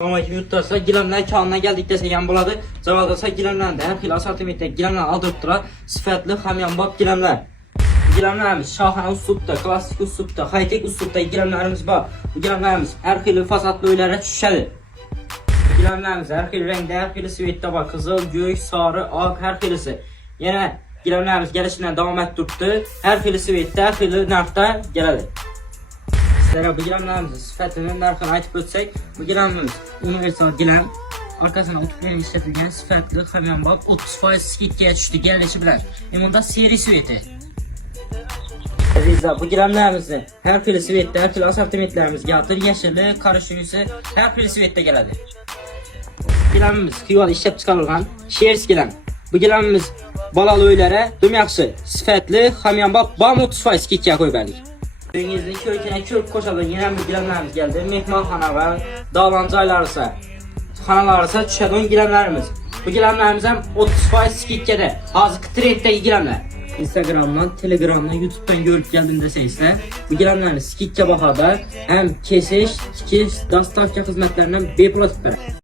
Ama ki yurtlarsa giləmlər kanuna gəldikdə səyən buladı. Cavaldasa giləmlərin də hər xil asortimentdə giləmlər aldırıbdılar. Sifətli, xamyanbab giləmlər. Giləmlərimiz şahane üslubda, klassik üslubda, high-tech üslubda giləmlərimiz var. Bu giləmlərimiz hər xil fasadlı öylərə düşüşədir. Giləmlərimiz hər xil rəngdə, hər xil svetdə var. Qızıl, gök, sarı, ağ, hər xilisi. Yenə giləmlərimiz gəlişindən davam etdirdi. Hər xil svetdə, hər xil nərfdə gələdir. Sizlərə bu giləmlərimizin sifətinin nərfini aytıb ötsək, bu giləmimiz universal giləm, arkasına oturqaya işlətilgən sifətli, xamyanbab 30% skidkəyə düşdü, gəlişi bilər. Bunda seri sveti. Əzizlər, bu giləmlərimizin hər xil svetdə, hər xil asortimentlərimiz gəldir, yeşili, karışıqlısı, hər xil svetdə gələdir. Giləmimiz xiyal işləb çıxarılğan şers giləm. Bu giləmimiz balalı öylərə dümyaxşı, sifətli, xamyanbab, bam 30% skidkəyə qoy bəlik. Dünizli köykənə kürk qoşadan yenə bir giləmlərimiz gəldi. Mehmanxana və dağlancaylarısa, xanalarısa düşədon giləmlərimiz. Bu giləmlərimiz həm 30% skidkədə, hazırki trenddəki giləmlər. Instagramdan, Telegramdan, YouTube'dan görüp gəldiyində isə bu giləmlərimiz skidkə baxada həm kesiş, tikiş, dastavka xidmətlərindən bepul etib.